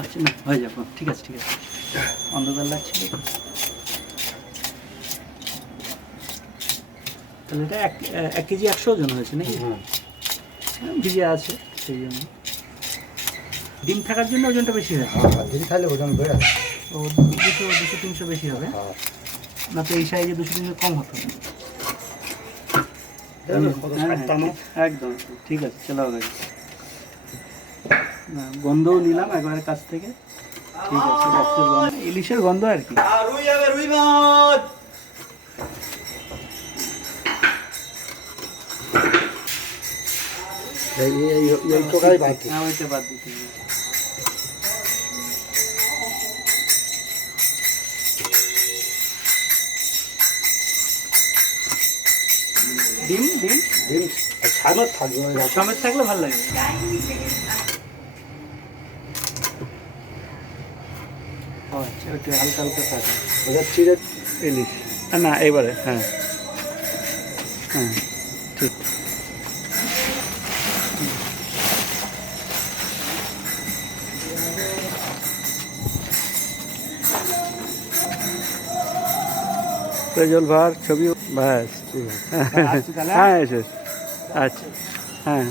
আচ্ছা না হয়ে যাবো, ঠিক আছে ঠিক আছে। অন্ধকার লাগছে তাহলে এটা 1 কেজি 100 ওজন হয়েছে নাকি? ভিজে আছে সেই জন্য। ডিম থাকার জন্য ওজনটা বেশি হয়েছে। ডিম খাইলে ওজন বেড়ে যায়। ও 200-300 বেশি হবে না তো এই সাইজে 200-300 কম হতো। একদম ঠিক আছে, চলো হবে। না গন্ধও নিলাম একবারে কাছ থেকে, ঠিক আছে। রক্তের গন্ধ, ইলিশের গন্ধ আর কি। রুই মাছ এই টোকাই বাদ দিই। হ্যাঁ ওইটা বাদ দিতে হবে। ডিম ডিম ডিম সমেত থাকবে, সমেত থাকলে ভালো লাগে। ও আচ্ছা, ওইটা হালকা হালকা থাকা ওটা চিড়ে ইলিশ। না এবারে হ্যাঁ হ্যাঁ ঠিক। প্রজ্বল ভার ছবি ব্যাস ঠিক আছে। হ্যাঁ এসে আচ্ছা হ্যাঁ।